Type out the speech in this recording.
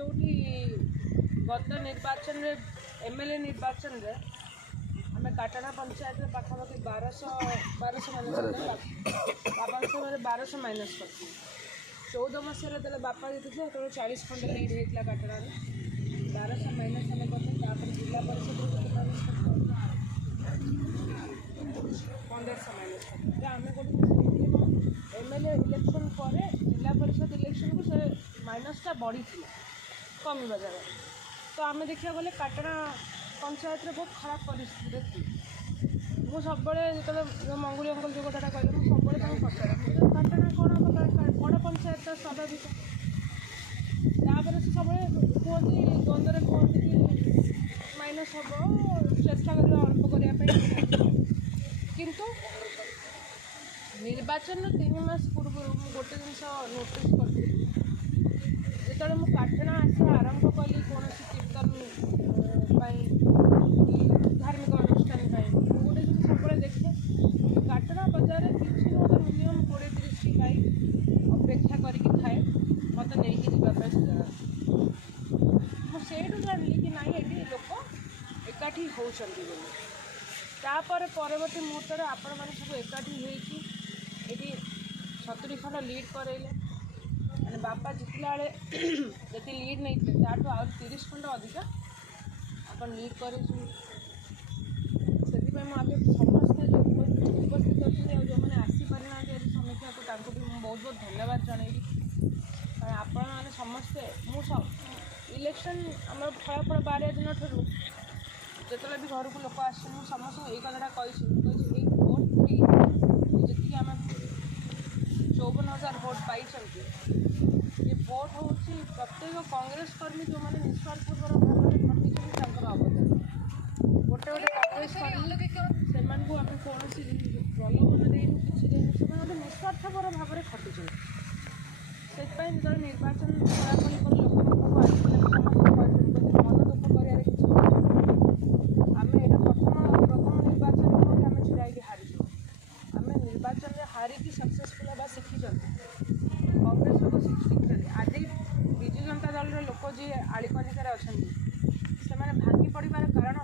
जो गत निर्वाचन रे एमएलए निर्वाचन रे आम काटाणा पंचायत पाखापाखि 1200 माइनस बाबा 1200 माइनस कर 14 मसीह जो बापा जीते जो 40 खंड लीड होता काटाणा 1200 माइनस आम कर जिला परिषद माइनस कर 1500 माइनस कर आम एमएलए इलेक्शन पर जिला परिषद इलेक्शन को से माइनसटा बढ़ी कमिबा जगह तो आम देखा गले काटाणा पंचायत बहुत खराब परिस्थिति थी मुझे सब जो मंगुली अंकल जो कथा कहले मुझे सब पचारे काटाणा कौन बड़ पंचायत स्वाभाविक तापर से सब कहते द्वंद्व कहते कि माइनस हम चेष्टा कर अल्प करने किंतु निर्वाचन 3 मास पूर्व गोटे जिनस नोटिस करी जो मुझे काटाणा आसिया आरंभ कली कौन कीर्तन धार्मिक अनुष्ठान गोटे जिन सब देखे काटाणा बजार किसी मिनिमम 20-30 गाई अपेक्षा करके थाए मत नहीं जावाई से जगह मुझे जानी कि ना ये लोक एकाठी होती तापर परवर्ती मुहूर्त आपण मैंने सब एकाठी होती 70 खंड लीड करैले मैंने बापा जितला बेले जी लीड नहीं थे ताठू आ 30 खंड अधिका आप लीड कर आगे समस्ते जो उपस्थित अच्छे जो मैंने आसीपारी ना समीक्षा को भी बहुत बहुत धन्यवाद जनइबी आपण मैंने समस्ते इलेक्शन आम फलाफल बाहर दिन ठार जिते भी घर को लोक आस समस्त ये कथा कही भोट जी आम 54,000 भोट पाई ये भोट हूँ प्रत्येक कांग्रेस कर्मी जो मैंने निस्वार्थपर भाव में खटी अवदान गोटे गोटे कांग्रेस कर्मी से आम कौन प्रलोभन देनु कि गोटे निस्वार्थपर भाव में खटी से जो निर्वाचन फलाफल लोक मन दुख कर आम यहाँ प्रथम निर्वाचन आम छिड़ा हारी आम निर्वाचन में हारिकी सक्सेसफुल हाँ शिखी कांग्रेस लोक शिखी आज विजु जनता दल लोक जी आलिकनिकार अच्छा से भांगी पड़ार कारण